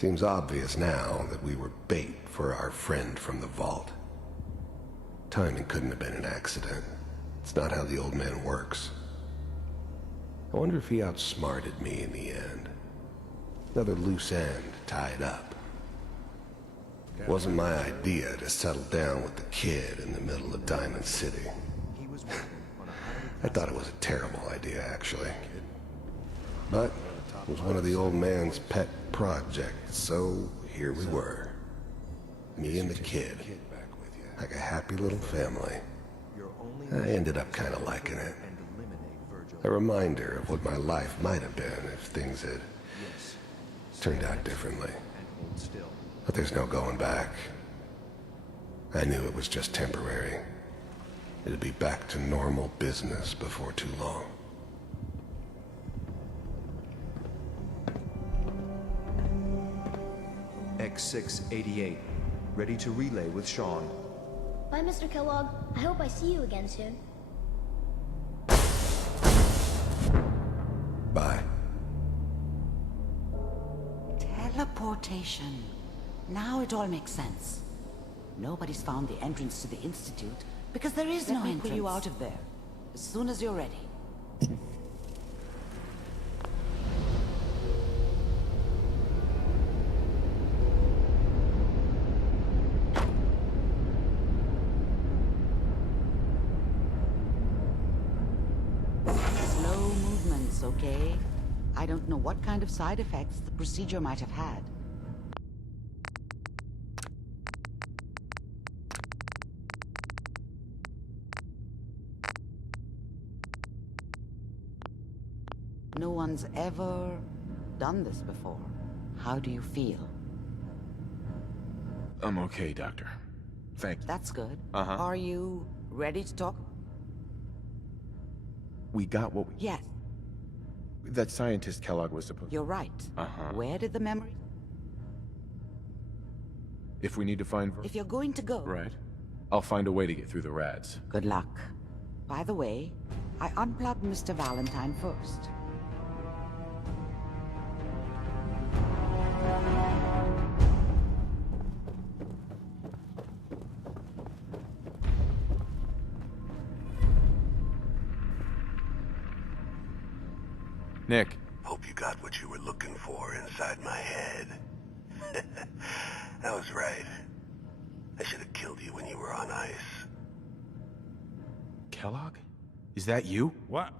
Seems obvious now that we were bait for our friend from the vault. Timing couldn't have been an accident. It's not how the old man works. I wonder if he outsmarted me in the end. Another loose end tied up. It wasn't my idea to settle down with the kid in the middle of Diamond City. I thought it was a terrible idea, actually. But it was one of the old man's pet projects, so here we were. Me and the kid. Like a happy little family. I ended up kind of liking it. A reminder of what my life might have been if things had turned out differently. But there's no going back. I knew it was just temporary. It'd be back to normal business before too long. X688, ready to relay with Sean. Bye, Mr. Kellogg. I hope I see you again soon. Bye. Teleportation. Now it all makes sense. Nobody's found the entrance to the Institute because there is no entrance. Let me pull you out of there as soon as you're ready. Slow movements, okay? I don't know what kind of side effects the procedure might have had. No one's ever done this before. How do you feel? I'm okay, Doctor. Thank you. That's good. Uh-huh. Are you ready to talk? We got what we... Yes, That scientist Kellogg was supposed... you're right. Uh-huh. Where did the memory... If we need to find... If you're going to go... Right. I'll find a way to get through the rads. Good luck. By the way, I unplugged Mr. Valentine first. Nick. Hope you got what you were looking for inside my head. I was right. I should have killed you when you were on ice. Kellogg? Is that you? What?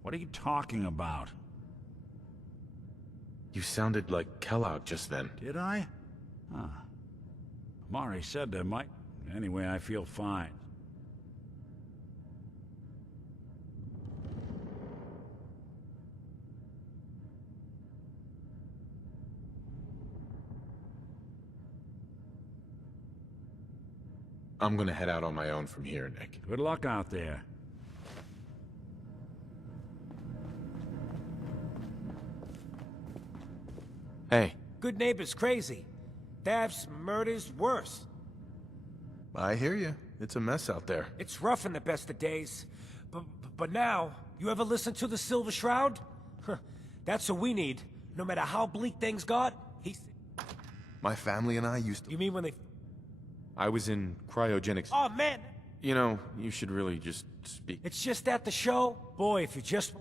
What are you talking about? You sounded like Kellogg just then. Did I? Huh. Mari said there might... Anyway, I feel fine. I'm gonna head out on my own from here, Nick. Good luck out there. Hey. Good neighbor's crazy. Thefts, murders, worse. I hear you. It's a mess out there. It's rough in the best of days. But now, you ever listen to the Silver Shroud? Huh, that's what we need. No matter how bleak things got, he's... My family and I used to... You mean when they... I was in cryogenics. Oh, man! You know, you should really just speak. It's just at the show? Boy, if you just...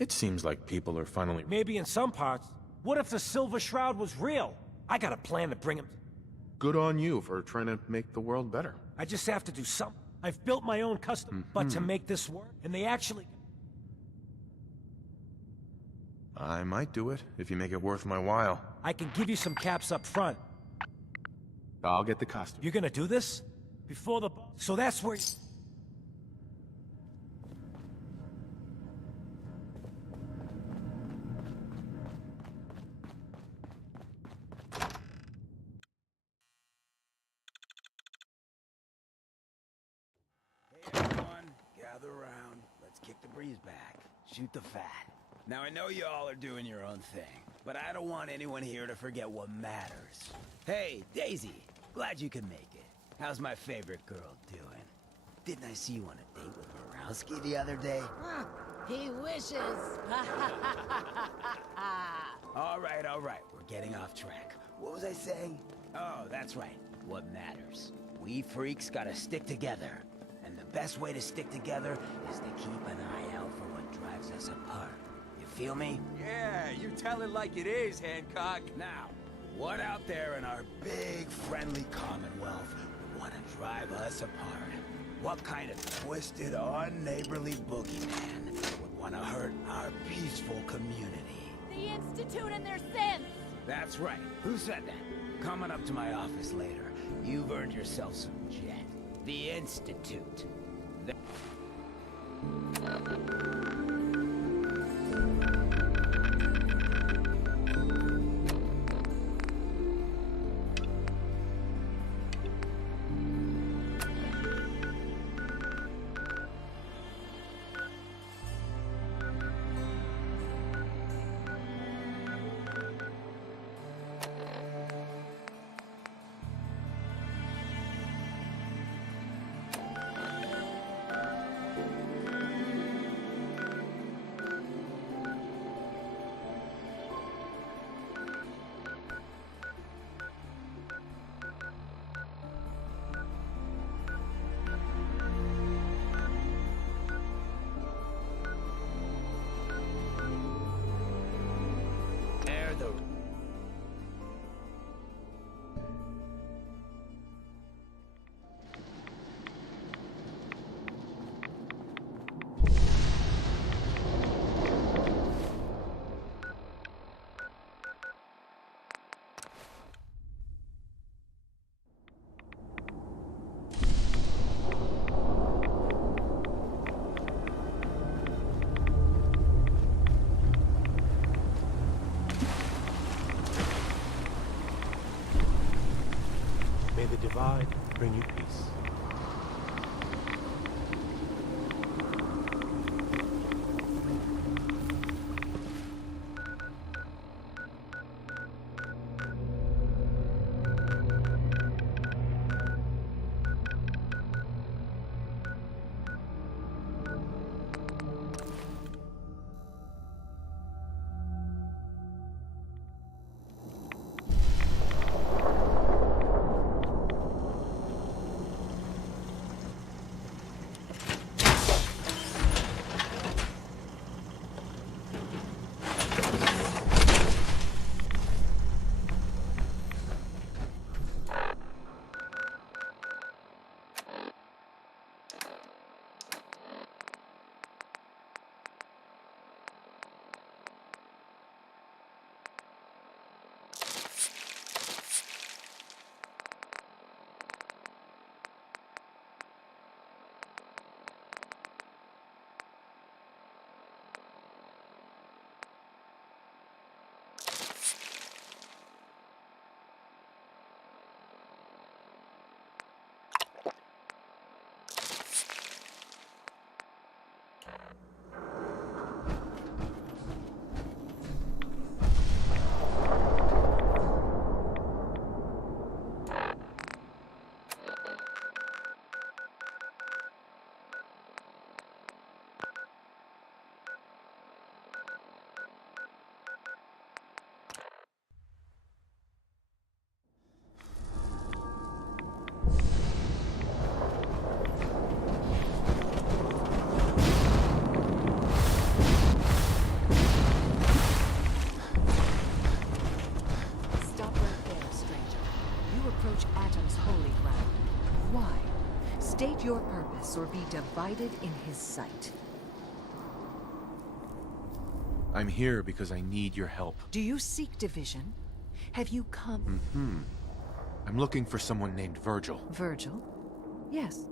It seems like people are finally... Maybe in some parts. What if the Silver Shroud was real? I got a plan to bring him... Good on you for trying to make the world better. I just have to do something. I've built my own custom, but to make this work, and they actually... I might do it, if you make it worth my while. I can give you some caps up front. I'll get the costume. You're gonna do this? Before the... So that's where... Hey everyone, gather around. Let's kick the breeze back. Shoot the fat. Now I know you all are doing your own thing, but I don't want anyone here to forget what matters. Hey, Daisy, glad you could make it. How's my favorite girl doing? Didn't I see you on a date with Borowski the other day? He wishes. All right, we're getting off track. What was I saying? Oh, that's right. What matters. We freaks gotta stick together. And the best way to stick together is to keep an eye out for what drives us apart. You feel me? Yeah, you tell it like it is, Hancock. Now, what out there in our big, friendly Commonwealth would want to drive us apart? What kind of twisted, unneighborly boogeyman would want to hurt our peaceful community? The Institute and their sins! That's right. Who said that? Coming up to my office later. You've earned yourself some jet. The Institute. May the divide bring you peace. State your purpose or be divided in his sight. I'm here because I need your help. Do you seek division? Have you come... I'm looking for someone named Virgil. Virgil? Yes.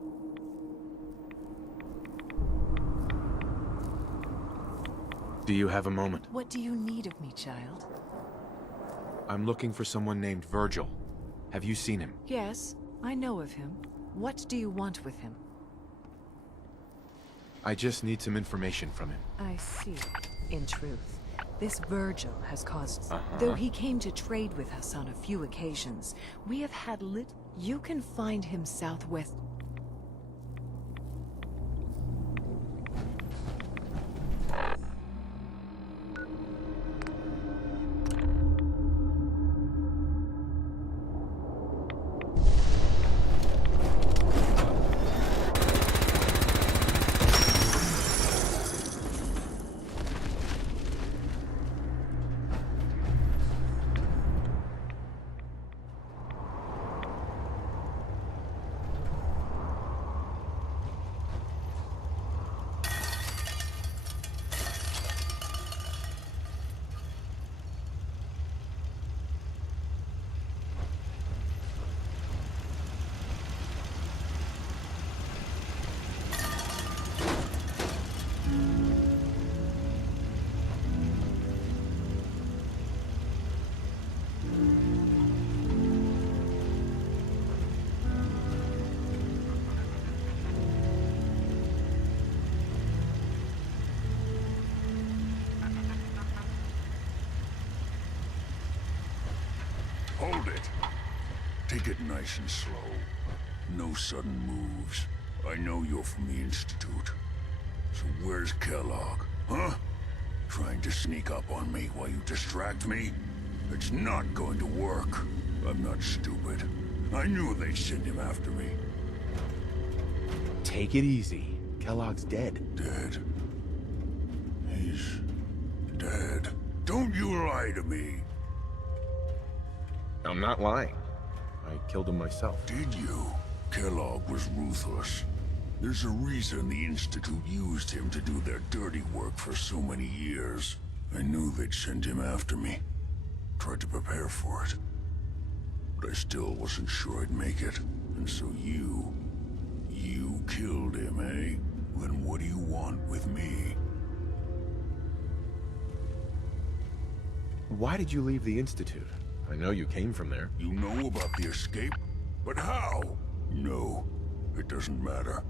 Do you have a moment? What do you need of me, child? I'm looking for someone named Virgil. Have you seen him? Yes, I know of him. What do you want with him? I just need some information from him. I see. In truth, this Virgil has caused... Though he came to trade with us on a few occasions, we have had You can find him southwest... Hold it. Take it nice and slow. No sudden moves. I know you're from the Institute. So where's Kellogg, huh? Trying to sneak up on me while you distract me? It's not going to work. I'm not stupid. I knew they'd send him after me. Take it easy. Kellogg's dead. Dead? He's dead. Don't you lie to me. I'm not lying. I killed him myself. Did you? Kellogg was ruthless. There's a reason the Institute used him to do their dirty work for so many years. I knew they'd send him after me. Tried to prepare for it. But I still wasn't sure I'd make it. And so you killed him, eh? Then what do you want with me? Why did you leave the Institute? I know you came from there. You know about the escape? But how? No, it doesn't matter.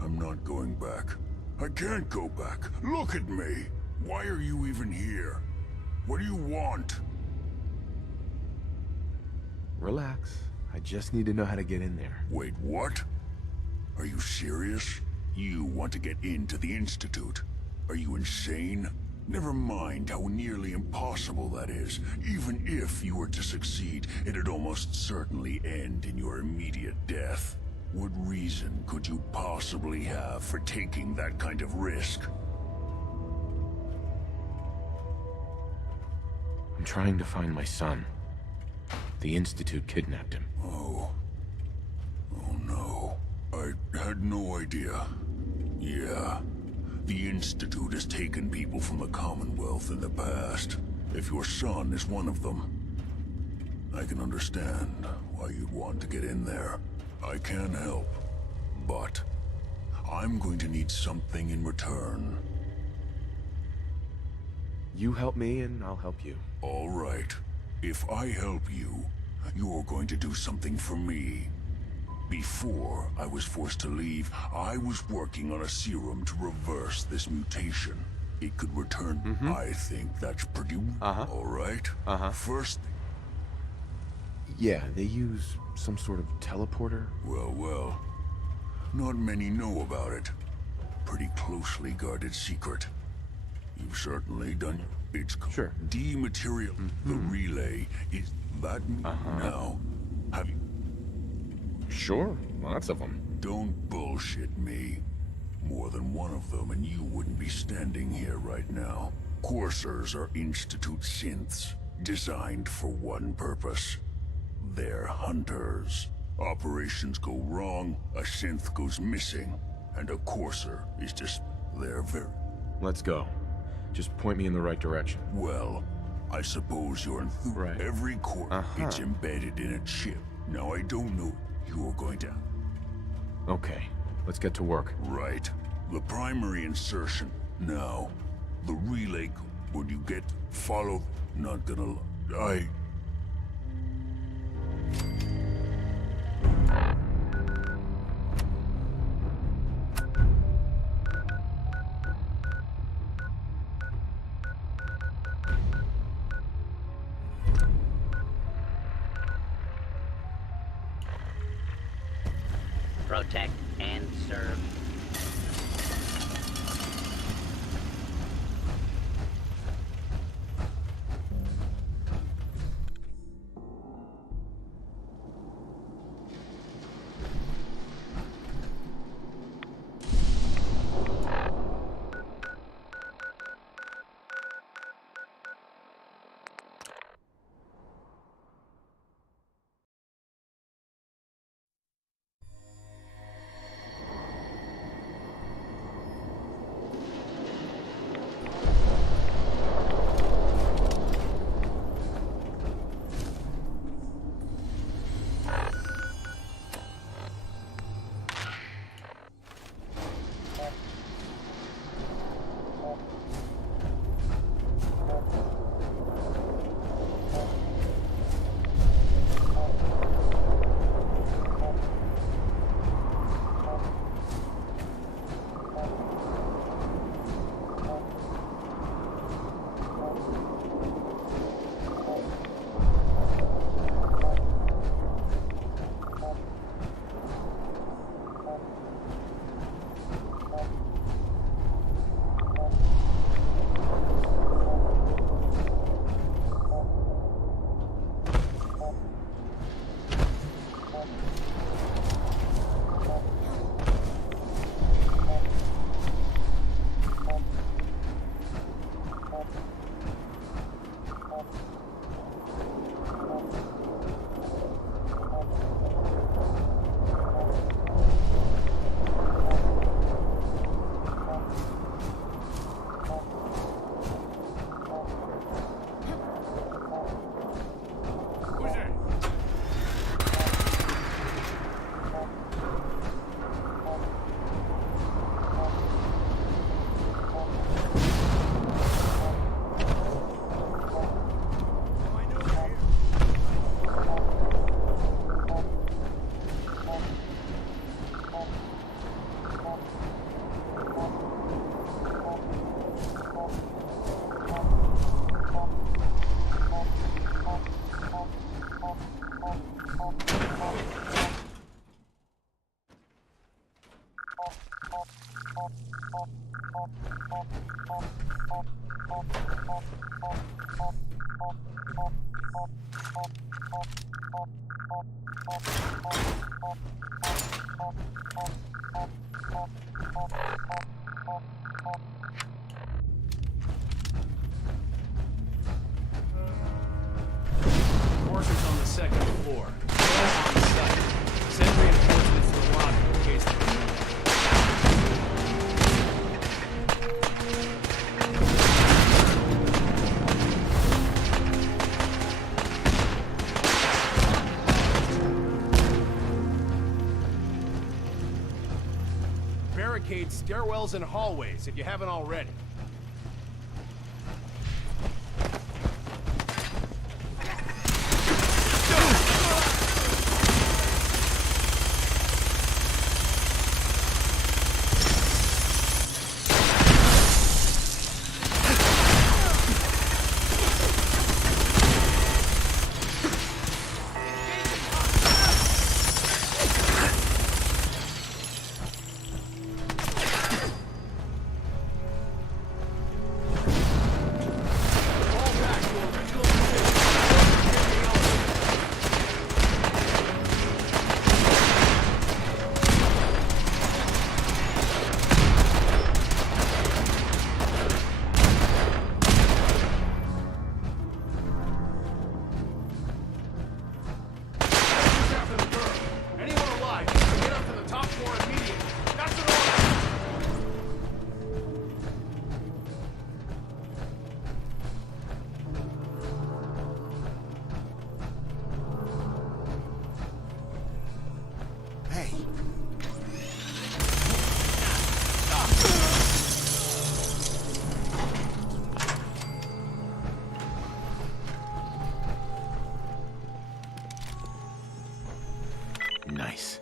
I'm not going back. I can't go back. Look at me. Why are you even here? What do you want? Relax. I just need to know how to get in there. Wait, what? Are you serious? You want to get into the Institute? Are you insane? Never mind how nearly impossible that is. Even if you were to succeed, it'd almost certainly end in your immediate death. What reason could you possibly have for taking that kind of risk? I'm trying to find my son. The Institute kidnapped him. Oh no. I had no idea. Yeah. The Institute has taken people from the Commonwealth in the past. If your son is one of them, I can understand why you'd want to get in there. I can help, but I'm going to need something in return. You help me and I'll help you. All right. If I help you, you're going to do something for me. Before I was forced to leave, I was working on a serum to reverse this mutation. It could return. I think that's pretty... All right? First... Yeah, they use some sort of teleporter. Well. Not many know about it. Pretty closely guarded secret. You've certainly done... It's... Sure. Dematerial... The relay is... That... Now... Have you... Sure, lots of them. Don't bullshit me. More than one of them, and you wouldn't be standing here right now. Coursers are Institute synths, designed for one purpose. They're hunters. Operations go wrong, a synth goes missing, and a Courser is just... They're very... Let's go. Just point me in the right direction. Well, I suppose you're enthused. Right. Every core, it's embedded in a chip. Now, I don't know... You're going to... Okay, let's get to work. Right. The primary insertion. Now, the relay... Would you get... Follow... Not gonna... Protect and serve. Workers on the second floor. All on site. Send reinforcements to the lobby in case they're barricade stairwells and hallways if you haven't already. Nice.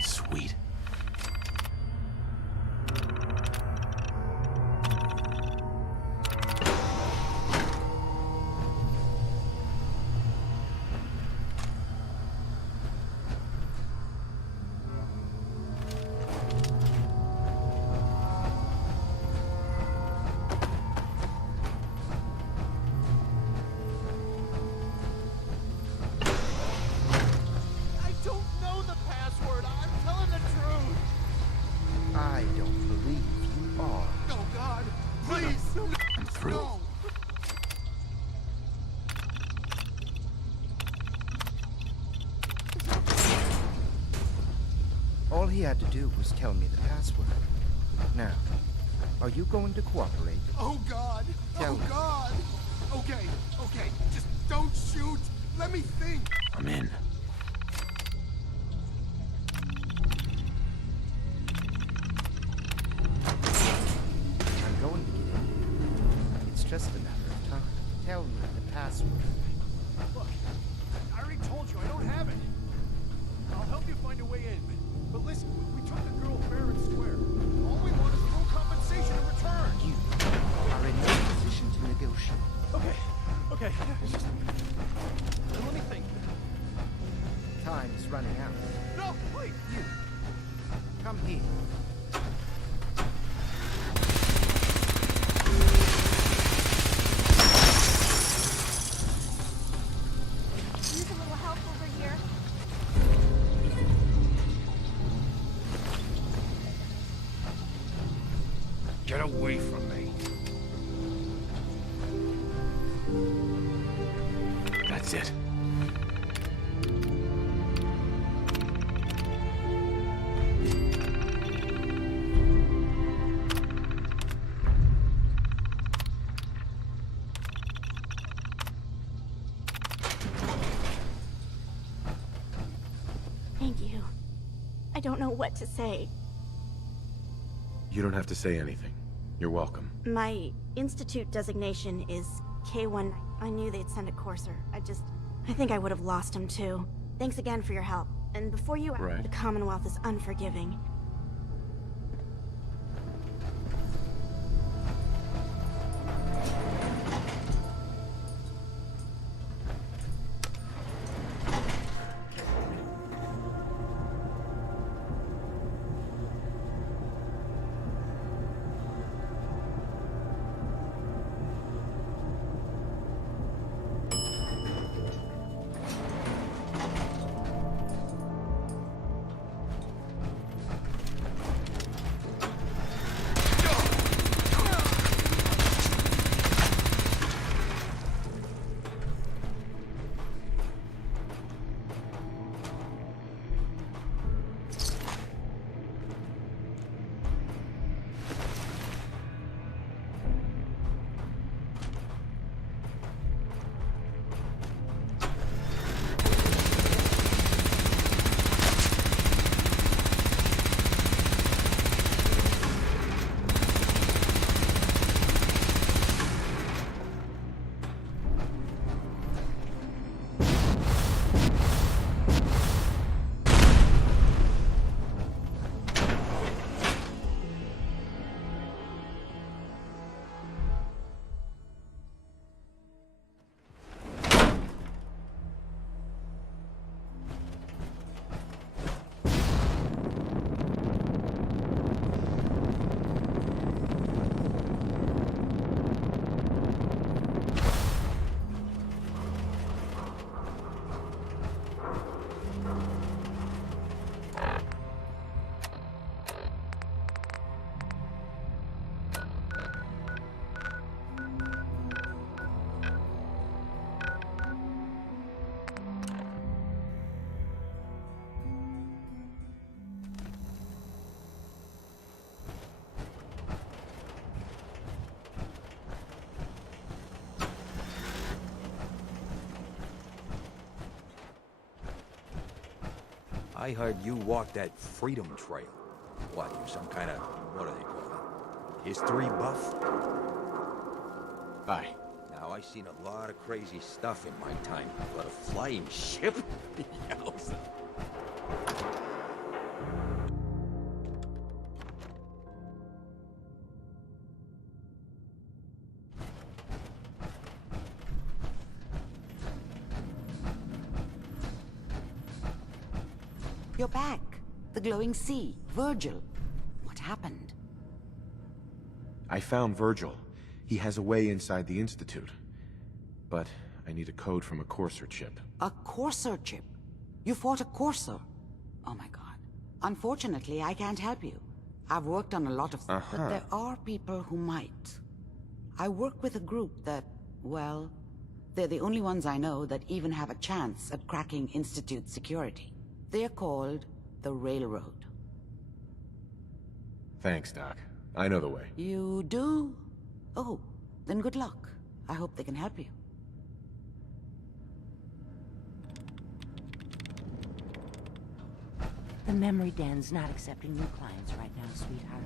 Sweet. All he had to do was tell me the password. Now, are you going to cooperate? Oh God! Tell me. God! Okay, just don't shoot! Let me think! I'm in. Get away from me. That's it. Thank you. I don't know what to say. You don't have to say anything. You're welcome. My Institute designation is K1. I knew they'd send a courser. I think I would have lost him too. Thanks again for your help. And before you Right. The Commonwealth is unforgiving. I heard you walked that Freedom Trail. What, you're some kind of, what do they call it? History buff? Aye. Now, I've seen a lot of crazy stuff in my time, but a flying ship? Yowza. You're back. The glowing sea. Virgil. What happened? I found Virgil. He has a way inside the Institute. But I need a code from a Courser chip. A Courser chip? You fought a Courser? Oh my god. Unfortunately, I can't help you. I've worked on a lot of... But there are people who might. I work with a group that, well, they're the only ones I know that even have a chance at cracking Institute security. They're called the Railroad. Thanks, Doc. I know the way. You do? Oh, then good luck. I hope they can help you. The memory den's not accepting new clients right now, sweetheart.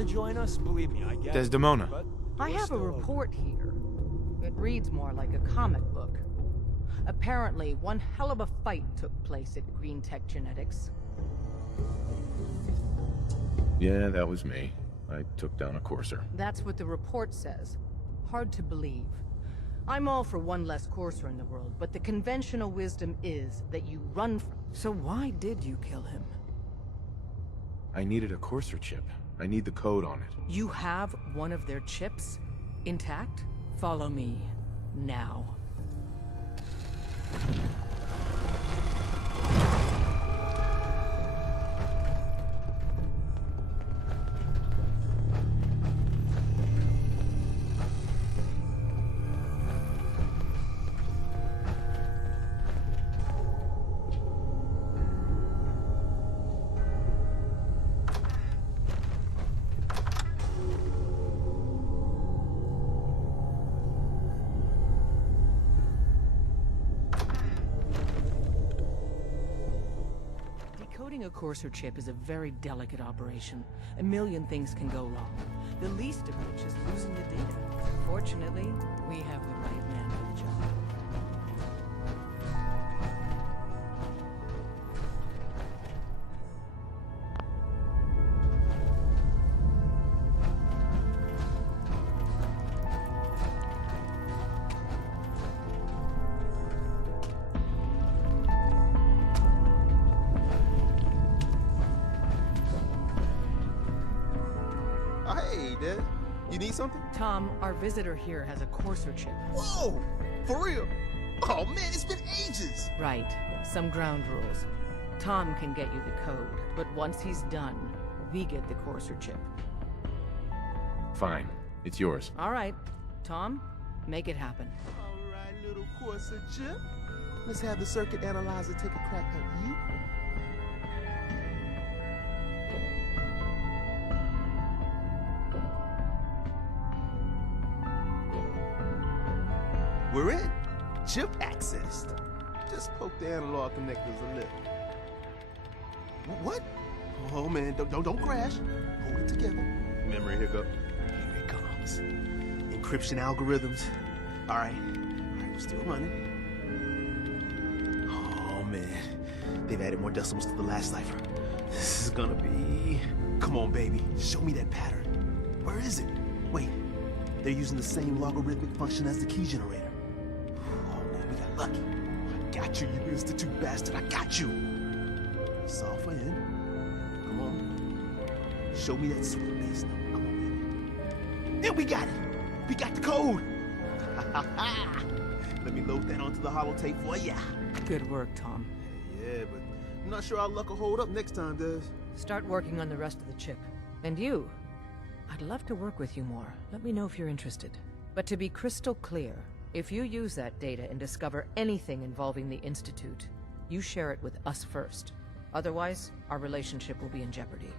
to join us? Believe me, I get it. Desdemona. But I have a report here. It reads more like a comic book. Apparently, one hell of a fight took place at Green Tech Genetics. Yeah, that was me. I took down a Courser. That's what the report says. Hard to believe. I'm all for one less Courser in the world, but the conventional wisdom is that you run from... So why did you kill him? I needed a Courser chip. I need the code on it. You have one of their chips? Intact? Follow me. Now. Decoding a Courser chip is a very delicate operation. A million things can go wrong, the least of which is losing the data. Fortunately, we have the right man for the job. Hey, Dad. You need something? Tom, our visitor here has a Courser chip. Whoa! For real? Oh man, it's been ages! Right. Some ground rules. Tom can get you the code, but once he's done, we get the Courser chip. Fine. It's yours. All right. Tom, make it happen. All right, little Courser chip. Let's have the circuit analyzer take a crack at you. We're in. Chip accessed. Just poke the analog connectors a little. What? Oh man, don't crash. Hold it together. Memory hiccup. Here it comes. Encryption algorithms. All right, we're still running. Oh man, they've added more decimals to the last cipher. This is gonna be... Come on, baby, show me that pattern. Where is it? Wait, they're using the same logarithmic function as the key generator. Lucky. I got you, you institute bastard. I got you. Solve for N. Come on. Show me that sweet base number. Come on, baby. And we got it. We got the code. Let me load that onto the holotape for ya. Good work, Tom. Yeah, but I'm not sure our luck will hold up next time, does? Start working on the rest of the chip. And you? I'd love to work with you more. Let me know if you're interested. But to be crystal clear, if you use that data and discover anything involving the Institute, you share it with us first. Otherwise, our relationship will be in jeopardy.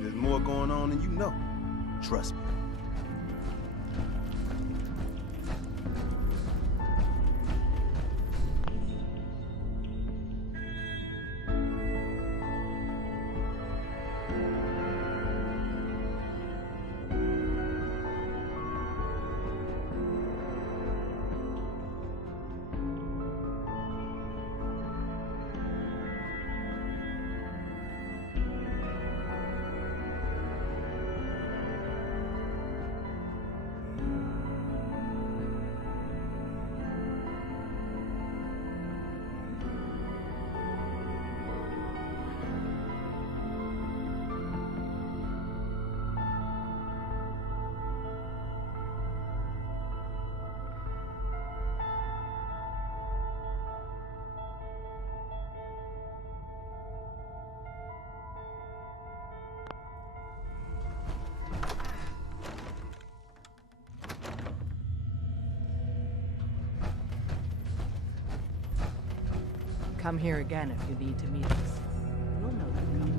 There's more going on than you know. Trust me. Come here again if you need to meet us. You'll know to come.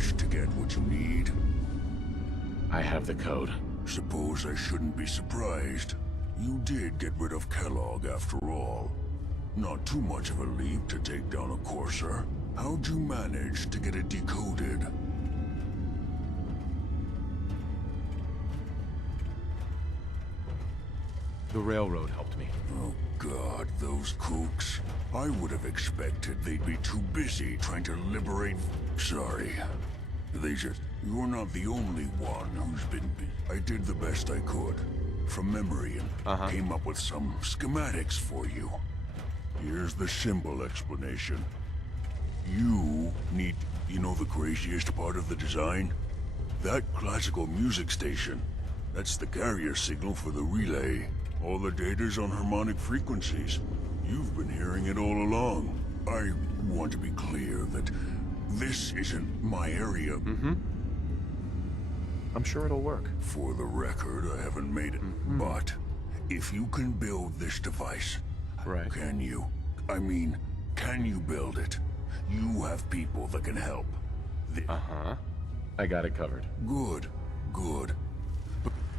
manage to get what you need? I have the code. Suppose I shouldn't be surprised. You did get rid of Kellogg after all. Not too much of a leap to take down a Courser. How'd you manage to get it decoded? The railroad helped me. Oh God, those kooks. I would have expected they'd be too busy trying to liberate... Sorry. You're not the only one who's been... I did the best I could. From memory and came up with some schematics for you. Here's the simple explanation. You need... You know the craziest part of the design? That classical music station. That's the carrier signal for the relay. All the data's on harmonic frequencies. You've been hearing it all along. I want to be clear that this isn't my area. I'm sure it'll work. For the record, I haven't made it. But if you can build this device, can you? I mean, can you build it? You have people that can help. I got it covered. Good, good.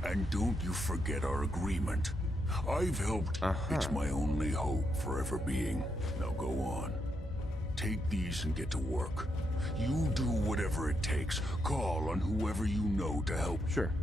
And don't you forget our agreement. I've helped. It's my only hope for ever being. Now go on. Take these and get to work. You do whatever it takes. Call on whoever you know to help. Sure.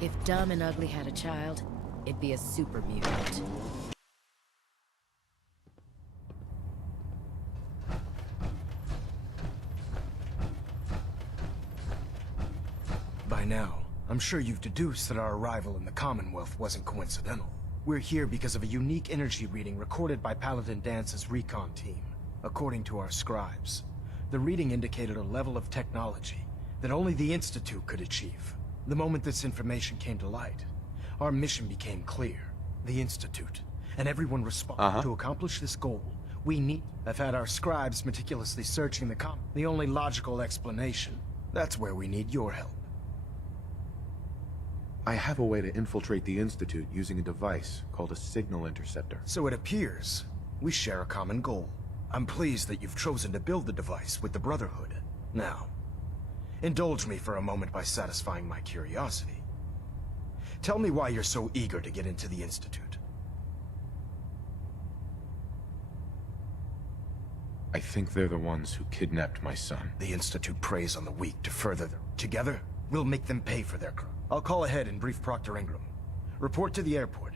If Dumb and Ugly had a child, it'd be a super mutant. By now, I'm sure you've deduced that our arrival in the Commonwealth wasn't coincidental. We're here because of a unique energy reading recorded by Paladin Dance's recon team. According to our scribes, the reading indicated a level of technology that only the Institute could achieve. The moment this information came to light, our mission became clear. The Institute, and everyone responsible to accomplish this goal, we need... I've had our scribes meticulously searching the only logical explanation. That's where we need your help. I have a way to infiltrate the Institute using a device called a signal interceptor. So it appears we share a common goal. I'm pleased that you've chosen to build the device with the Brotherhood. Now, indulge me for a moment by satisfying my curiosity. Tell me why you're so eager to get into the Institute. I think they're the ones who kidnapped my son. The Institute preys on the weak to further their... Together, we'll make them pay for their crime. I'll call ahead and brief Proctor Ingram. Report to the airport.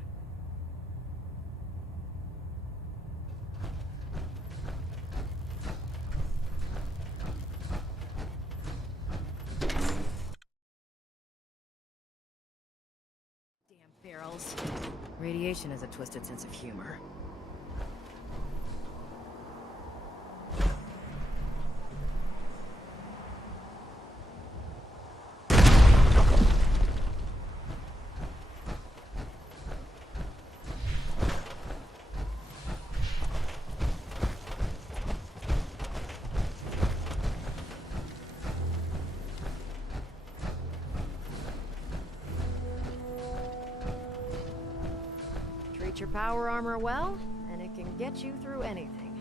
Barrels. Radiation has a twisted sense of humor. Treat your power armor well, and it can get you through anything.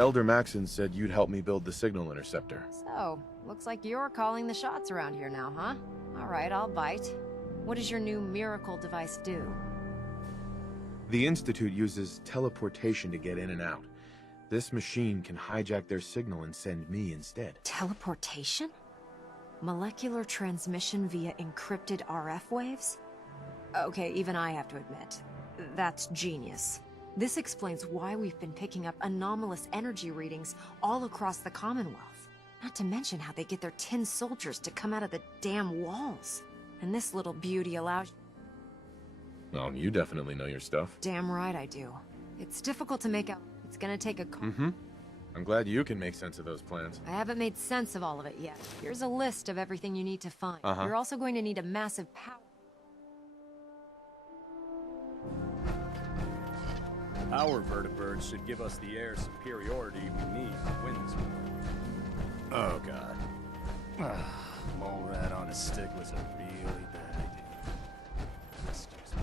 Elder Maxon said you'd help me build the signal interceptor. So, looks like you're calling the shots around here now, huh? All right, I'll bite. What does your new miracle device do? The Institute uses teleportation to get in and out. This machine can hijack their signal and send me instead. Teleportation? Molecular transmission via encrypted RF waves? Okay, even I have to admit, that's genius. This explains why we've been picking up anomalous energy readings all across the Commonwealth. Not to mention how they get their tin soldiers to come out of the damn walls. And this little beauty allows... Well, you definitely know your stuff. Damn right I do. It's difficult to make out. It's gonna take a... I'm glad you can make sense of those plans. I haven't made sense of all of it yet. Here's a list of everything you need to find. You're also going to need a massive power... Our vertibirds should give us the air superiority we need to win this war. Oh god. Mole rat on a stick was a really bad idea. Excuse me.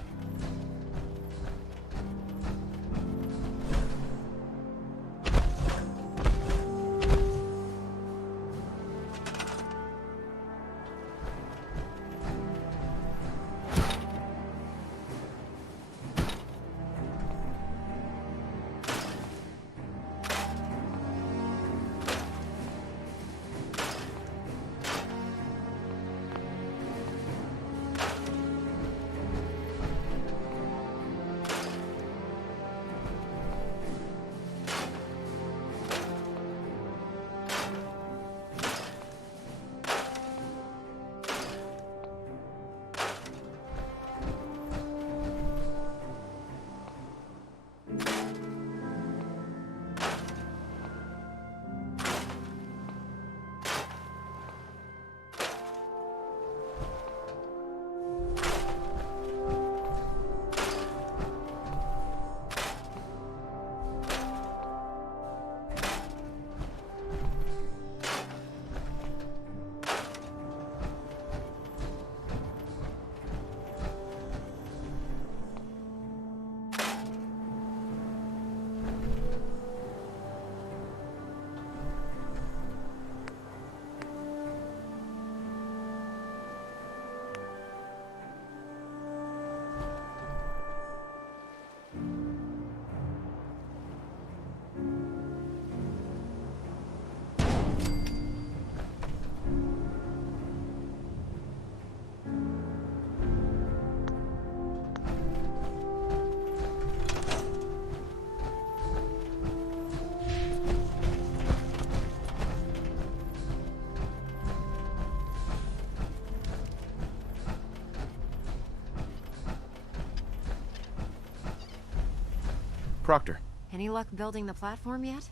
Proctor. Any luck building the platform yet?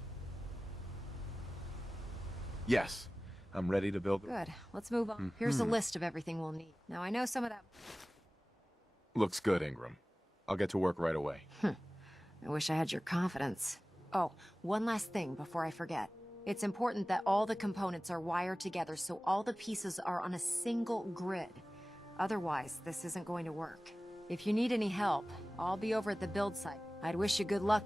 Yes. I'm ready to build... Good. Let's move on. Here's a list of everything we'll need. Now, I know some of that... Looks good, Ingram. I'll get to work right away. I wish I had your confidence. Oh, one last thing before I forget. It's important that all the components are wired together so all the pieces are on a single grid. Otherwise, this isn't going to work. If you need any help, I'll be over at the build site. I'd wish you good luck.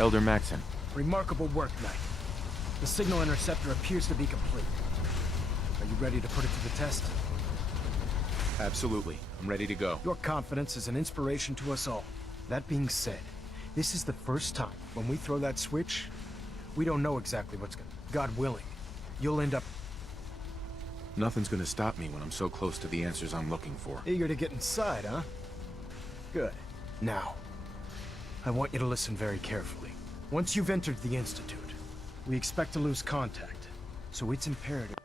Elder Maxon. Remarkable work, Knight. The signal interceptor appears to be complete. Are you ready to put it to the test? Absolutely. I'm ready to go. Your confidence is an inspiration to us all. That being said, this is the first time when we throw that switch, we don't know exactly what's gonna... God willing, you'll end up... Nothing's gonna stop me when I'm so close to the answers I'm looking for. Eager to get inside, huh? Good. Now, I want you to listen very carefully. Once you've entered the Institute, we expect to lose contact, so it's imperative...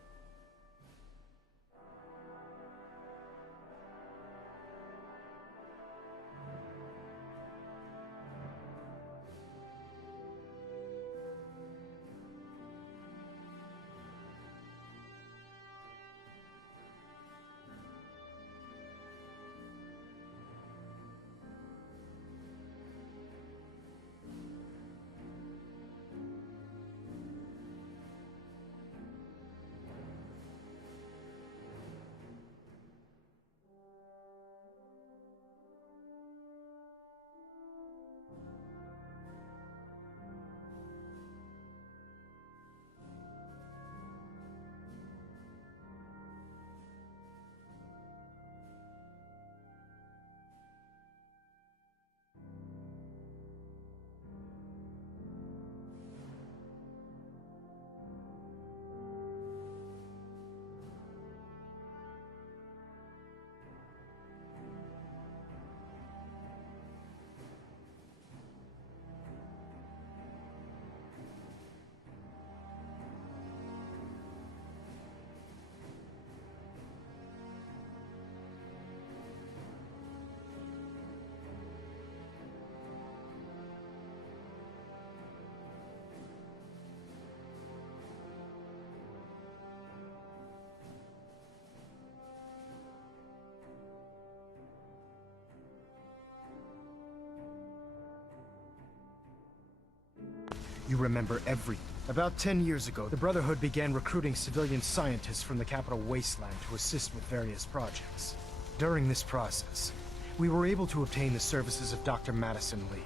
You remember everything. About 10 years ago, the Brotherhood began recruiting civilian scientists from the capital wasteland to assist with various projects. During this process, we were able to obtain the services of Dr. Madison Lee,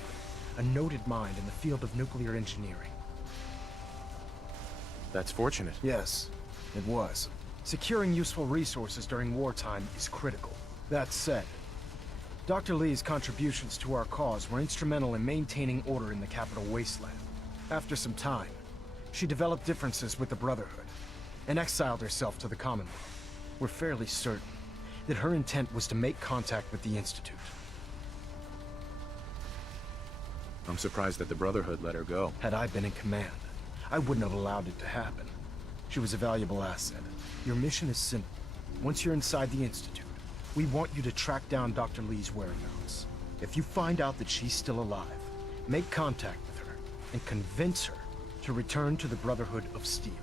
a noted mind in the field of nuclear engineering. That's fortunate. Yes, it was. Securing useful resources during wartime is critical. That said, Dr. Lee's contributions to our cause were instrumental in maintaining order in the capital wasteland. After some time, she developed differences with the Brotherhood and exiled herself to the Commonwealth. We're fairly certain that her intent was to make contact with the Institute. I'm surprised that the Brotherhood let her go. Had I been in command, I wouldn't have allowed it to happen. She was a valuable asset. Your mission is simple. Once you're inside the Institute, we want you to track down Dr. Lee's whereabouts. If you find out that she's still alive, make contact with her and convince her to return to the Brotherhood of Steel.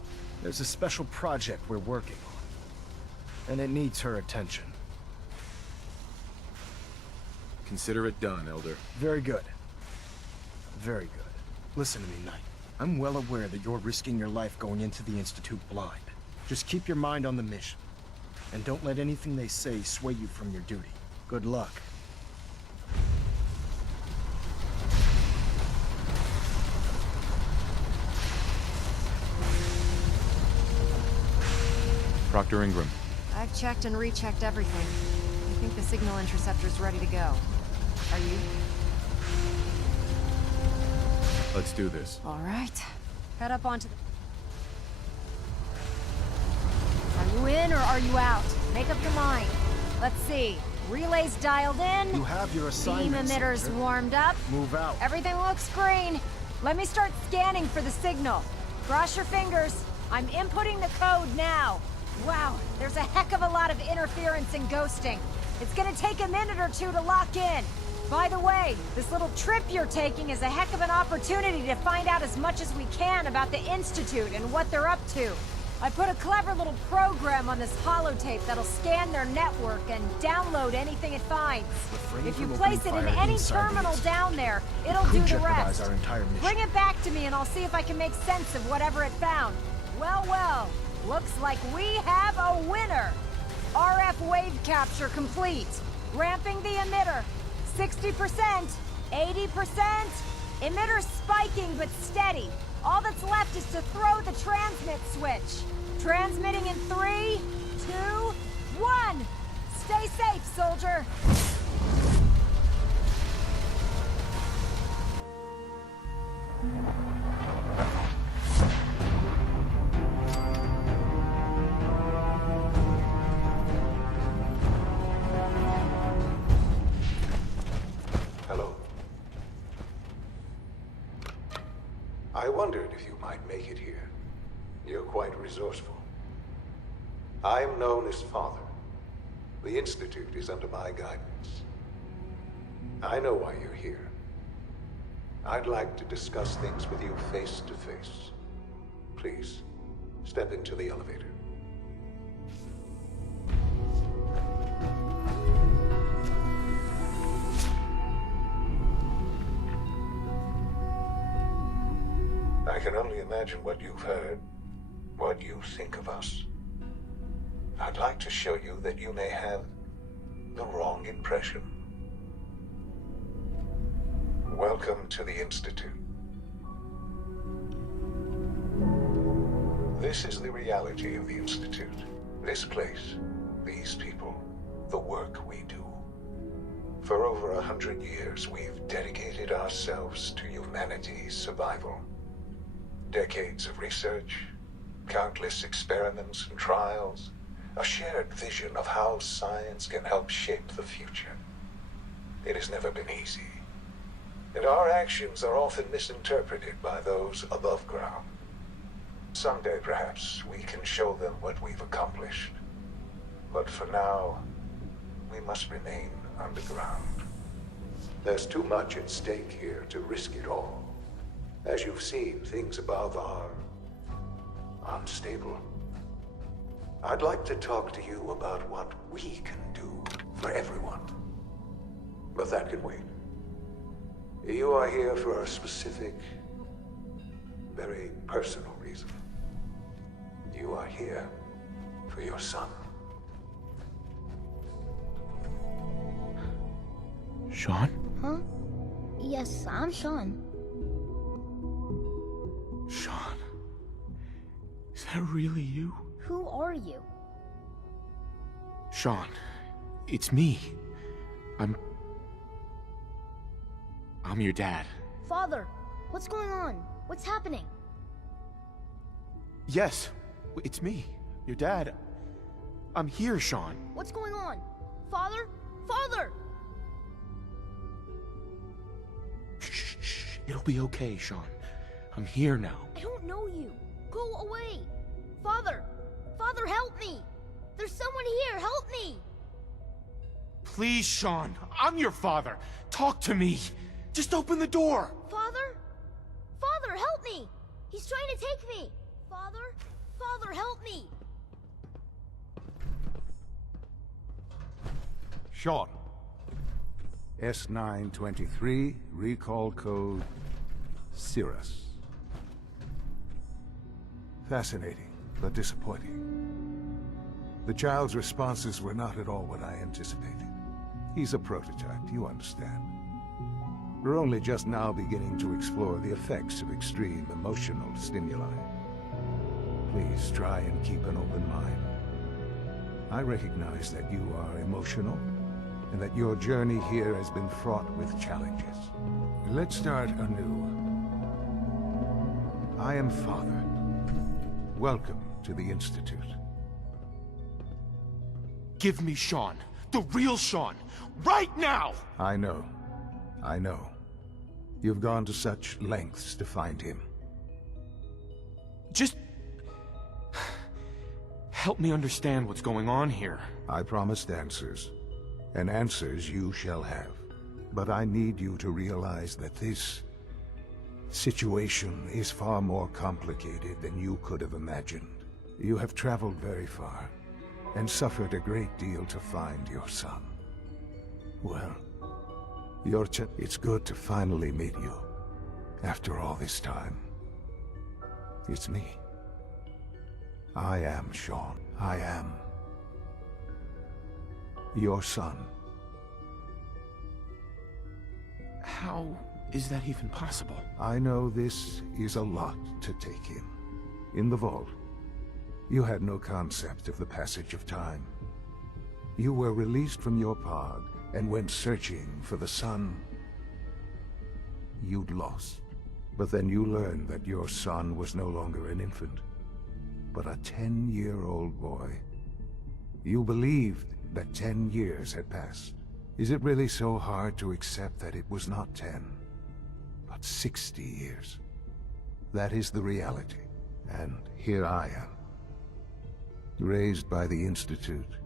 There's a special project we're working on, and it needs her attention. Consider it done, Elder. Very good. Very good. Listen to me, Knight. I'm well aware that you're risking your life going into the Institute blind. Just keep your mind on the mission, and don't let anything they say sway you from your duty. Good luck. Proctor Ingram. I've checked and rechecked everything. I think the signal interceptor's ready to go. Are you? Let's do this. All right. Head up onto the... Are you in or are you out? Make up your mind. Let's see. Relays dialed in. You have your assignment. Beam emitters warmed up. Move out. Everything looks green. Let me start scanning for the signal. Cross your fingers. I'm inputting the code now. Wow, there's a heck of a lot of interference and ghosting. It's gonna take a minute or two to lock in. By the way, this little trip you're taking is a heck of an opportunity to find out as much as we can about the Institute and what they're up to. I put a clever little program on this holotape that'll scan their network and download anything it finds. If you place it in any terminal down there, it'll do the rest. Our entire mission. Bring it back to me and I'll see if I can make sense of whatever it found. Well, well, looks like we have a winner. RF wave capture complete. Ramping the emitter. 60%, 80%, Emitter's spiking, but steady. All that's left is to throw the transmit switch. Transmitting in 3, 2, 1. Stay safe, soldier. Hello. I wondered if you might make it here. You're quite resourceful. I'm known as Father. The Institute is under my guidance. I know why you're here. I'd like to discuss things with you face to face. Please, step into the elevator. I can only imagine what you've heard, what you think of us. I'd like to show you that you may have the wrong impression. Welcome to the Institute. This is the reality of the Institute. This place, these people, the work we do. For over 100 years, we've dedicated ourselves to humanity's survival. Decades of research, countless experiments and trials, a shared vision of how science can help shape the future. It has never been easy, and our actions are often misinterpreted by those above ground. Someday, perhaps, we can show them what we've accomplished. But for now, we must remain underground. There's too much at stake here to risk it all. As you've seen, things above are unstable. I'd like to talk to you about what we can do for everyone. But that can wait. You are here for a specific, very personal reason. You are here for your son. Sean? Huh? Yes, I'm Sean. Sean? Is that really you? Who are you? Sean, it's me. I'm your dad. Father, what's going on? What's happening? Yes, it's me, your dad. I'm here, Sean. What's going on? Father? Father! Shh. It'll be okay, Sean. I'm here now. I don't know you. Go away. Father! Father, help me! There's someone here, help me! Please, Sean. I'm your father. Talk to me. Just open the door. Father? Father, help me! He's trying to take me! Father? Father, help me! Sean. S923, recall code Cirrus. Fascinating, but disappointing. The child's responses were not at all what I anticipated. He's a prototype, you understand. We're only just now beginning to explore the effects of extreme emotional stimuli. Please try and keep an open mind. I recognize that you are emotional, and that your journey here has been fraught with challenges. Let's start anew. I am Father. Welcome to the Institute. Give me Sean. The real Sean. Right now! I know. You've gone to such lengths to find him. Just help me understand what's going on here. I promised answers, and answers you shall have. But I need you to realize that this situation is far more complicated than you could have imagined. You have traveled very far, and suffered a great deal to find your son. Well, it's good to finally meet you, after all this time. It's me. I am Sean. I am your son. How is that even possible? I know this is a lot to take in. In the vault, you had no concept of the passage of time. You were released from your pod and went searching for the son you'd lost. But then you learned that your son was no longer an infant, but a 10-year-old boy. You believed that 10 years had passed. Is it really so hard to accept that it was not 10, but 60 years? That is the reality, and here I am. Raised by the Institute,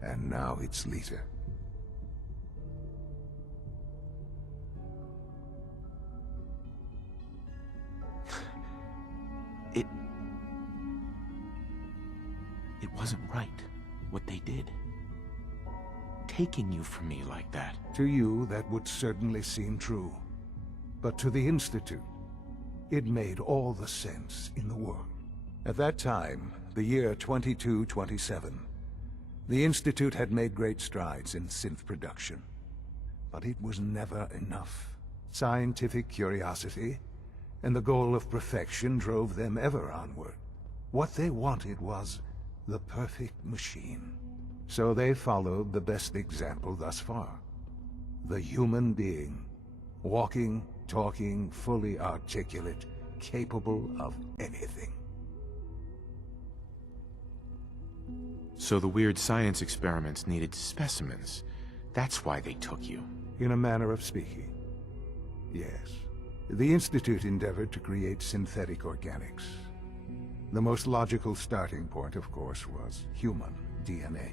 and now its leader. It wasn't right, what they did. Taking you from me like that. To you, that would certainly seem true. But to the Institute, it made all the sense in the world. At that time, the year 2227, the Institute had made great strides in synth production. But it was never enough. Scientific curiosity and the goal of perfection drove them ever onward. What they wanted was the perfect machine. So they followed the best example thus far. The human being. Walking, talking, fully articulate, capable of anything. So the weird science experiments needed specimens. That's why they took you. In a manner of speaking. Yes. The Institute endeavored to create synthetic organics. The most logical starting point, of course, was human DNA.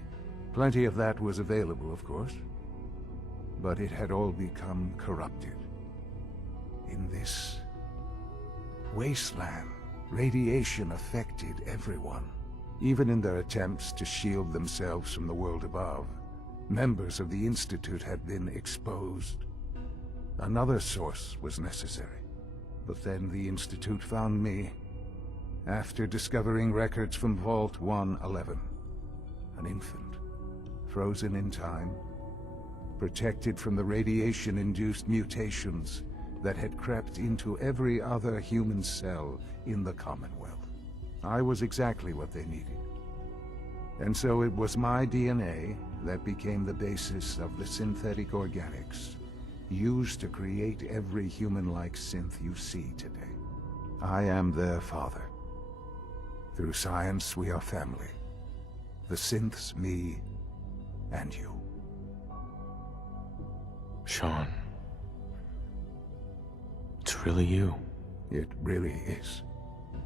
Plenty of that was available, of course. But it had all become corrupted. In this wasteland, radiation affected everyone. Even in their attempts to shield themselves from the world above, members of the Institute had been exposed. Another source was necessary. But then the Institute found me, after discovering records from Vault 111. An infant, frozen in time, protected from the radiation-induced mutations that had crept into every other human cell in the Commonwealth. I was exactly what they needed. And so it was my DNA that became the basis of the synthetic organics used to create every human-like synth you see today. I am their father. Through science, we are family. The synths, me, and you. Sean. It's really you. It really is.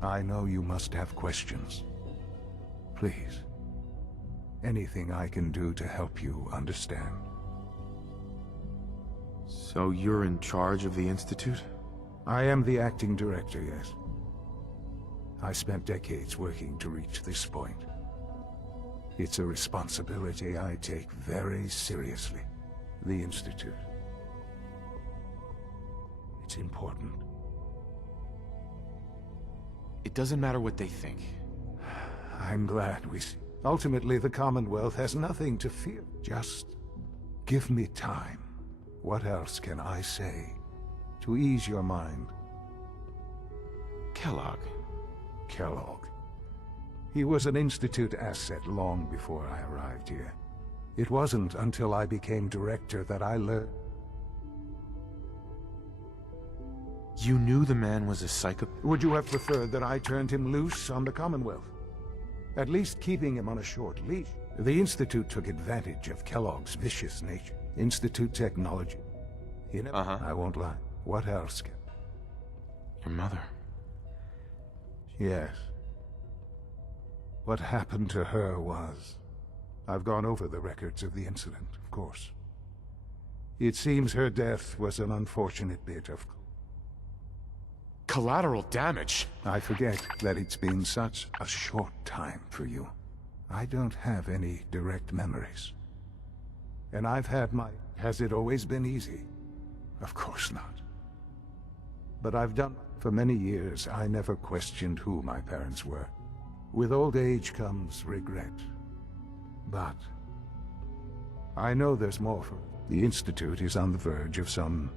I know you must have questions. Please. Anything I can do to help you understand. So you're in charge of the Institute? I am the acting director, yes. I spent decades working to reach this point. It's a responsibility I take very seriously. The Institute. It's important. It doesn't matter what they think. I'm glad we see. Ultimately, the Commonwealth has nothing to fear. Just give me time. What else can I say to ease your mind? Kellogg. Kellogg. He was an Institute asset long before I arrived here. It wasn't until I became director that I learned. You knew the man was a psycho... Would you have preferred that I turned him loose on the Commonwealth? At least keeping him on a short leash. The Institute took advantage of Kellogg's vicious nature. Institute technology. You know, I won't lie. What else can... Your mother. Yes. What happened to her was... I've gone over the records of the incident, of course. It seems her death was an unfortunate bit of... Collateral damage? I forget that it's been such a short time for you. I don't have any direct memories. And I've had my... Has it always been easy? Of course not. But I've done... For many years, I never questioned who my parents were. With old age comes regret. But... I know there's more for... The Institute is on the verge of some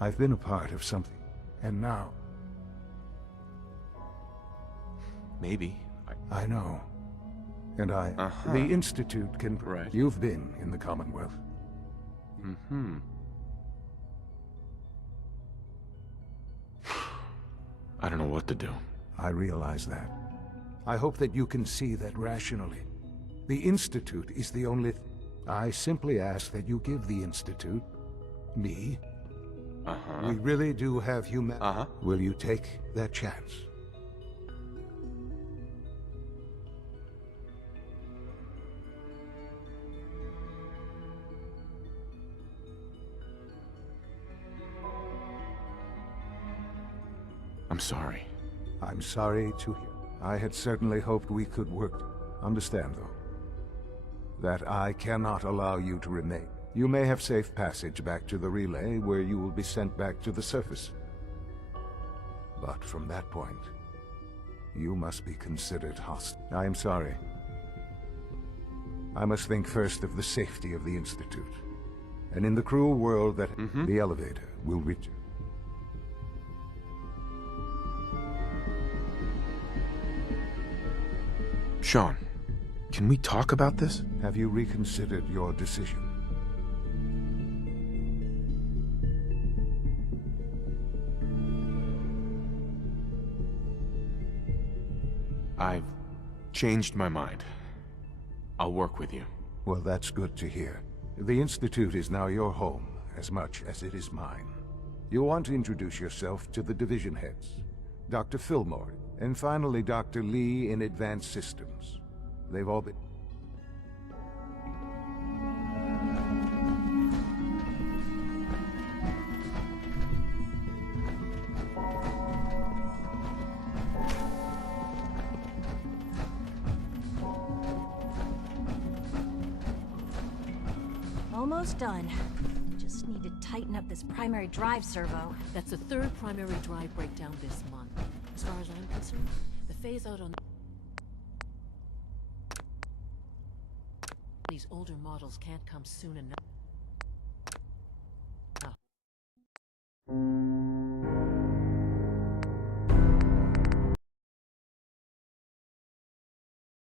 I've been a part of something, and now... Maybe. I know. And The Institute can... Right. You've been in the Commonwealth. Mm-hmm. I don't know what to do. I realize that. I hope that you can see that rationally. The Institute is the only... I simply ask that you give the Institute... me... We really do have humanity. Will you take that chance? I'm sorry. I'm sorry to hear. I had certainly hoped we could work. Understand, though, that I cannot allow you to remain. You may have safe passage back to the relay, where you will be sent back to the surface. But from that point, you must be considered hostile. I am sorry. I must think first of the safety of the Institute. And in the cruel world that the elevator will reach you. Sean, can we talk about this? Have you reconsidered your decision? I've changed my mind. I'll work with you. Well, that's good to hear. The Institute is now your home, as much as it is mine. You'll want to introduce yourself to the division heads, Dr. Fillmore, and finally Dr. Lee in Advanced Systems. They've all been... Almost done. Just need to tighten up this primary drive servo. That's the third primary drive breakdown this month. As far as I'm concerned, the phase out on these older models can't come soon enough.